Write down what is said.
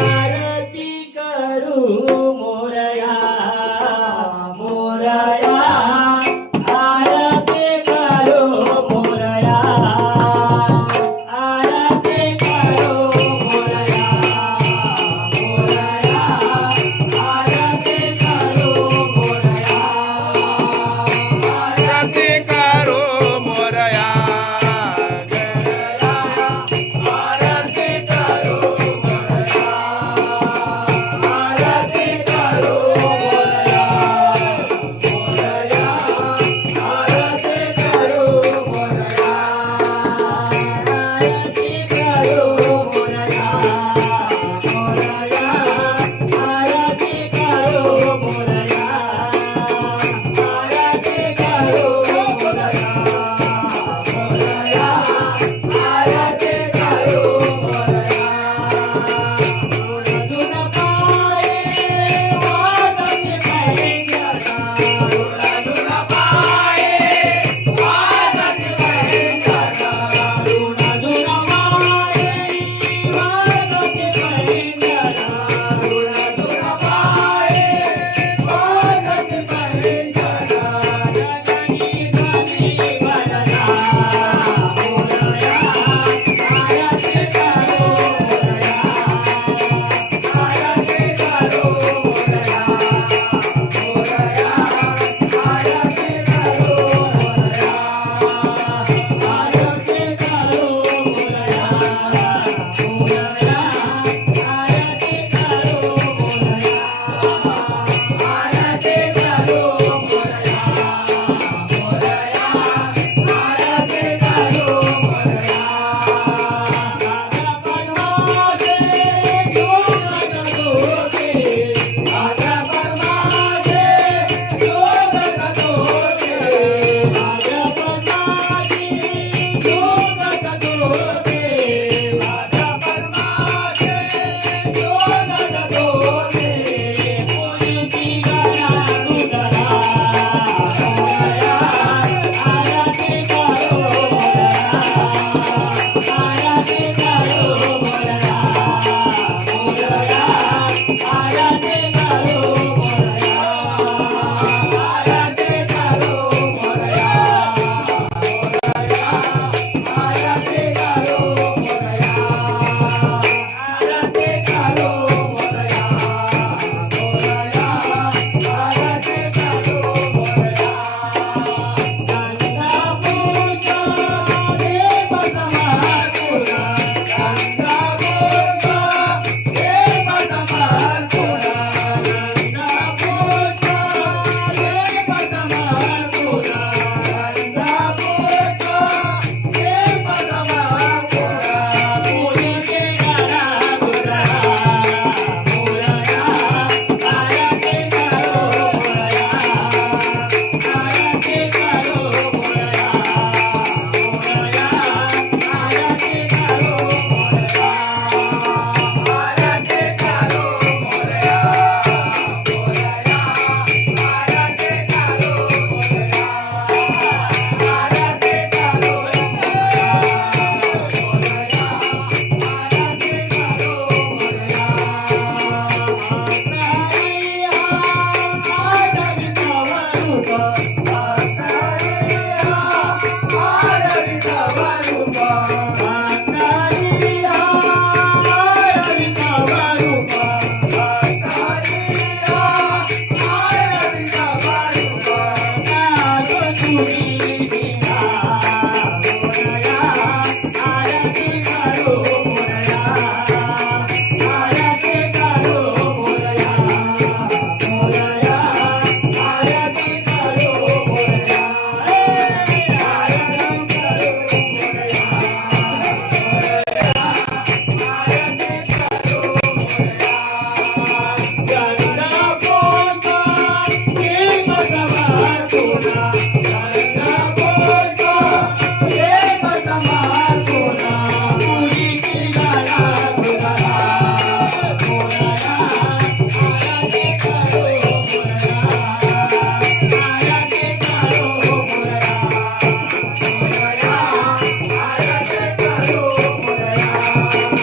Hallelujah. करो thank you.